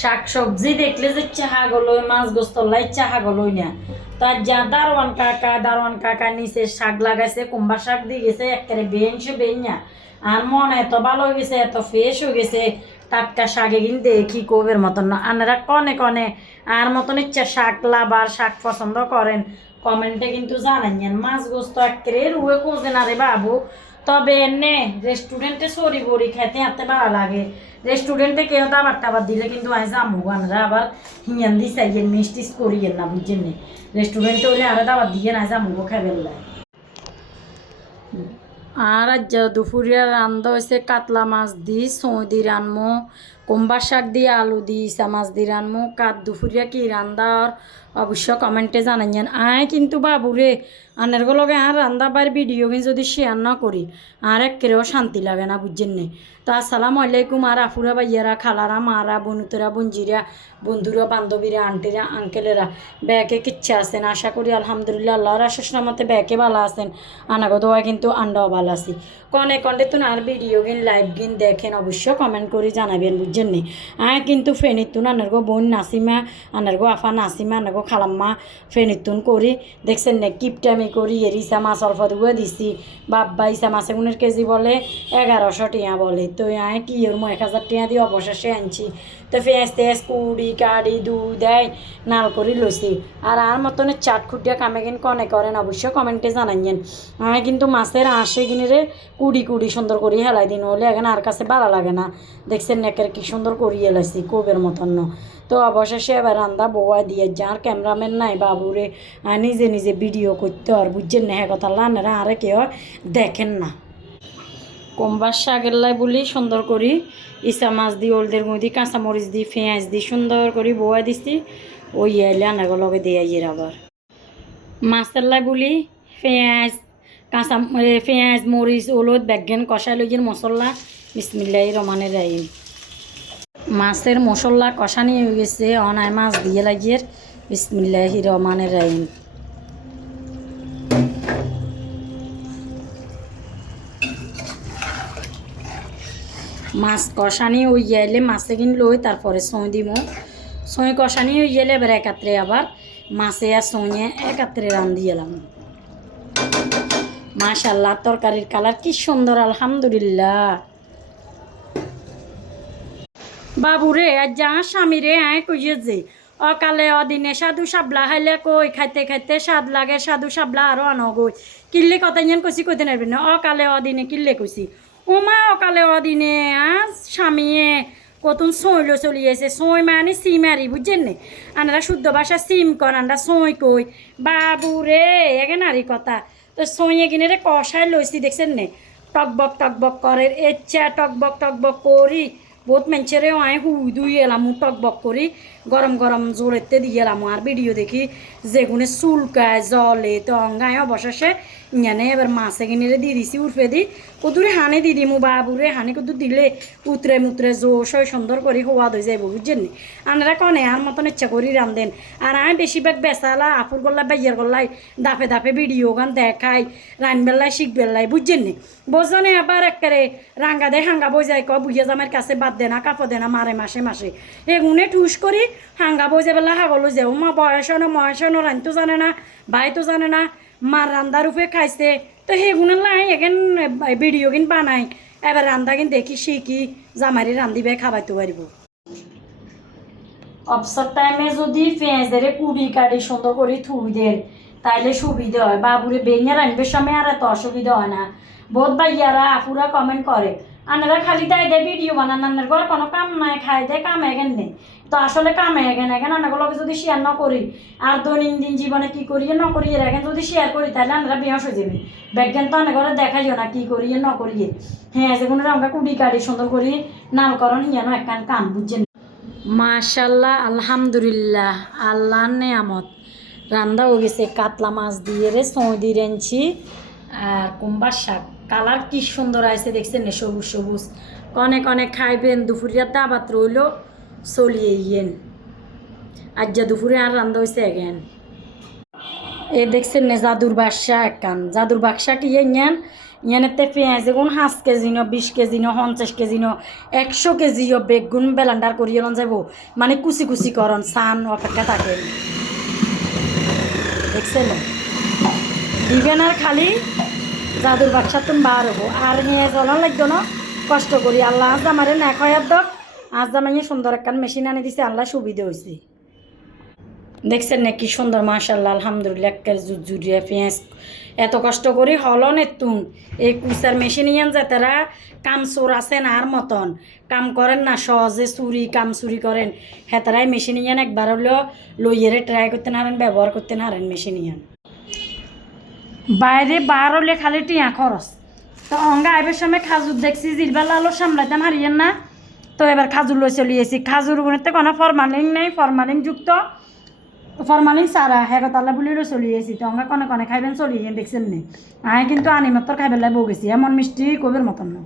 শাক সবজি দেখলে যে চাহা গলই মাছ গোস্তলাই চাহা গলই না। তার যা দারোয়ান কাকা নিচে শাক লাগাইছে, কুম্বা শাক দিয়ে গেছে একেবারে বেঞ্চ বেঞ্ঞা। আর মন এত ভালো হয়ে গেছে, এত ফ্রেশ হয়ে গেছে। টাটকা শাকে কিন্তু কি কবের মতন না, আনারা কনে কনে আর মতন ইচ্ছা শাক লাবার শাক পছন্দ করেন কমেন্টে কিন্তু জানাইয়েন। মাছ গোস্ত একেবারে রুয়ে কোজে না রে বাবু। তবে এনে রেস্টুরেন্টে সরি বড়ি খাইতে এত ভালো লাগে। রেস্টুরেন্টে কেউ দাবার টাবার দিলে কিন্তু আজ জামু গানরা আবার হিয়ান দি চাইয়েন মিষ্টিস করিয়েন না, বুঝছেন নি। রেস্টুরেন্টে হলে আরে দাবার দিয়ে না জামুগো খাইবেন। আর আজ দুপুরিয়া রান্ধা হয়েছে কাতলা মাছ দি সই দি রানমো, কুম্বার শাক দিয়ে আলু দি ইসা মাছ দি রানমো। কাত দুপুরিয়া কি রান্দার অবশ্য কমেন্টে জানাইয়েন। আয় কিন্তু বাবুরে আনের লগে আর রান্দাবার ভিডিও কিন্তু যদি শেয়ার না করি আর একেরেও শান্তি লাগে না, বুঝছেন নি। তো আসসালামু আলাইকুম। আর আফুরা ভাইয়ারা, খালারা, মারা, বনুতরা, বঞ্জিরা, বন্ধুরা, বান্ধবীরা, আন্টিরা, আঙ্কেলেরা ব্যাকে কিচ্ছা আছেন। আশা করি আলহামদুলিল্লাহ আল্লাহর আশেষ নামাতে ব্যাকে ভালো আছেন। আনাগো দোয়া কিন্তু আন্ডাও ভালো আছি। কনে কন্ডে তুন আর ভিডিও গিন লাইভ গিন দেখেন অবশ্য কমেন্ট করে জানাবেন, বুঝছেন নি। কিন্তু ফেনিতুন আনারগো বোন নাসিমা, আনারগো আফা নাসিমা, আনারগো খালাম্মা ফেনিতুন করি দেখছেন না কিপটামি করি। এর ইসা মাছ অল্প দুয়ে দিছি। বাব্বা ইসা মাছে গুনের কেজি বলে 1100 টিয়া বলে। তো কি ওর 1000 টিয়া দিয়ে অবশেষে আনছি। তো পেঁয়াজ তেজ কুড়ি কাড়ি দুই দেয় নাল করে লইছি। আর মতনের চাট খুটিয়া কামে কিন কনে করেন অবশ্য কমেন্টে জানাইয়েন। আমি কিন্তু মাছের আশে কিনে কুড়ি কুড়ি সুন্দর করি হেলাই দিন হলে এখন আর কাছে ভালো লাগে না। দেখছেন নেকের কি সুন্দর করি এলাইছি কোবের মতন। তো অবশেষে এবার রান্দা বউয়া দিয়ে যার ক্যামেরাম্যান নাই বাবুরে নিজে নিজে ভিডিও করতে আর, বুঝছেন না। হ্যাঁ কথা লানেরা আরে কেউ দেখেন না। কুমবার শাকের লাই বলি সুন্দর করি ইসা মাছ দি ওলদের মধ্যে কাঁচামরিচ দি পেঁয়াজ দি সুন্দর করি বোয়া দিছি। ওই আইলে আনাগো লগে দিয়ে আইয়ের আবার মাছের লাই বলি পেঁয়াজ পেঁয়াজ মরিচ ওলদ বেগেন কষাই লইয়ের মশলা বিসমিল্লাহির রহমানির রহিম। মাছের মশলা কষানি হয়ে গেছে, অনায় মাছ দিয়ে লাগিয়ে বিসমিল্লাহির রহমানির রহিম। মাছ কষানি হয়ে গেলে মাছে কিন লই তারপরে সই দিব। সই কষানি হয়ে গেলে এবার একাত্রে আবার মাছে আর সইয়ে একাত্রে রান্ধি এলাম। মাশাল্লাহ তরকারির কালার কি সুন্দর, আলহামদুলিল্লাহ। বাবুরে আর যা স্বামীরে কইয়ে যে অকালে অদিনে সাধু সাবলা খাইলে কই খাইতে খাইতে স্বাদ লাগে সাধু সাবলা আরও আনগই কিল্লে কথা ইয়েন কইছি কইতে নারবি না। অকালে অদিনে কিল্লে কইছি ওমা অকালে অদিনে স্বামীয়ে কতন সইল চলিয়েছে। সই মানে সিমারি, বুঝছেন নে। আনারা শুদ্ধ ভাষা সিম কন, আনরা সই কই। বাবুরে এগে নারী কথা। তো সইয়ে কিনে রে কষাই লইছি দেখছেন নে। টকবক করে এচ্ছা টকবক করি বহুত মেঞ্চেরেও হুই দুই এলাম টকবক করি গরম গরম জোরেতে দিয়ে এলাম। আর ভিডিও দেখি যেগুনে চুলকায় জলে তো অঙ্গায় অবশেষে ইয়ানে এবার মাছে কিনে দিয়ে দিছি উর্ফে দি কদুরে হানি দি দিমু। বাবুরে হানি কদু দিলে উতরে মুতরে জোশ হয় সুন্দর করে হওয়া হয়ে যাইব, বুঝছেন নি। আনারা কনে আর মতন ইচ্ছা করি রান্ধেন। আর আমি বেশিরভাগ বেসালা আপুর গল্লাই বাইয়ার গল্লাই দাপে দাপে ভিডিও গান দেখাই রানবেল্লাই শিখবেল্লাই, বুঝছেন নি। বোঝনে আবার একেবারে রাঙ্গা দে হাঙ্গা বজাই ক বুঝিয়া জামের কাছে বাদ দেনা কাপড় দেনা মারে মাসে মাসে এগুনে ঠুস করি হাঙ্গা বজে বেলা হাগলো যে মা বয়সনো রানতো জানে না ভাই তো জানে না মার রান্দার উপরে খাইছে। তো সেগুনের লাই এখান ভিডিও কিন বানাই এবার রান্দা কিন দেখি শিখি জামারি রান্দিবে খাবাইতে পারিব। অবসর টাইমে যদি পেঁয়াজের কুড়ি কাটি সুন্দর করে থুই দেন তাইলে সুবিধা হয়। বাবুরে বেঙে রানবে সময় আর এত অসুবিধা হয় না। বহুত ভাইয়ারা আপুরা কমেন্ট করে আনারা খালি তাই দেয় ভিডিও বানান আনার ঘরে কোনো কাম নাই খাই দেয় কামে এগেন নেই। তো আসলে কামে এগেন আনাগুলোকে যদি শেয়ার না করি আর দৈনন্দিন জীবনে কি করিয়ে না করিয়ে রাখেন যদি শেয়ার করি তাহলে আমরা বিহস হয়ে যাবে। ব্যাজ্ঞান তো অনেক ঘরে দেখাইও না কি করিয়ে না করিয়ে। হ্যাঁ যেগুলো আমরা কুড়ি কাটি সুন্দর করি নামকরণ হিয়ানো একখান কাম, বুঝছেন। মাশাল্লাহ আলহামদুলিল্লাহ আল্লাহর নেয়ামত রান্দা হয়ে গেছে। কাতলা মাছ দিয়ে রে সই দিয়ে রেঞ্চি আর কুম্বার শাক কালার কি সুন্দর আছে দেখছেন না, সবুজ সবুজ। কনে কনে খাইবেন দুপুরিয়া দাবাত রইল চলিয়ে ইয়েন। আজ যা দুপুরে আর রান্দা হয়েছে এগেন এ দেখছেন না জাদুর বাক্সা একখান। জাদুর বাক্সা কি ইয়ান ইয়ানেতে পেঁয়াজ গুণ 5 কেজি ন 20 কেজি ন 50 কেজি ন 100 কেজি বেগুন বেলান্ডার করিয়ে লন যাব মানে কুচি কুচি করন সান অপেক্ষা থাকে দেখছেন দিবেন আর খালি জাদুর বাক্সা তুমি বার হবো আর হ্যাঁ চলান লাগতো না কষ্ট করি আল্লাহ আজ আমারে না খয়ার দক আজ আমাকে সুন্দর একখান মেশিন আনি দিছে আল্লাহ সুবিধা হয়েছে দেখছেন না কি সুন্দর মাশাল্লাহ আলহামদুলিল্লাহ একের জুজুরিয়া পেঁয়াজ এত কষ্ট করি হলন এতুন এই কুচার মেশিন ইয়ান যায় তারা কাম চোর আছেন আর মতন কাম করেন না সহজে কাম চুরি করেন হেতারাই মেশিন ইয়ান একবার হলেও লইয়েরে ট্রাই করতে নারেন ব্যবহার করতে নারেন মেশিন ইয়ান বাইরে বার হলে খালি টিয়া খরচ তো অঙ্গা আইবের সময় খাজুর দেখছি জিরবেলা আলো সামলাইতাম হারিয়েন না তো এবার খাজুর লই চলিয়েছি খাজুর গুণেতে কোনো ফরমালিন নেই ফরমালিন যুক্ত ফরমালিন সারা হ্যাঁ তাল্লা বলিলে চলিয়েছি তো অঙ্গা কনে কনে খাইবেন চলিয়ে দেখছেন নি আয় কিন্তু আনি মাত্র খাইবেলাই বউ গেছি এমন মিষ্টি কবির মতন না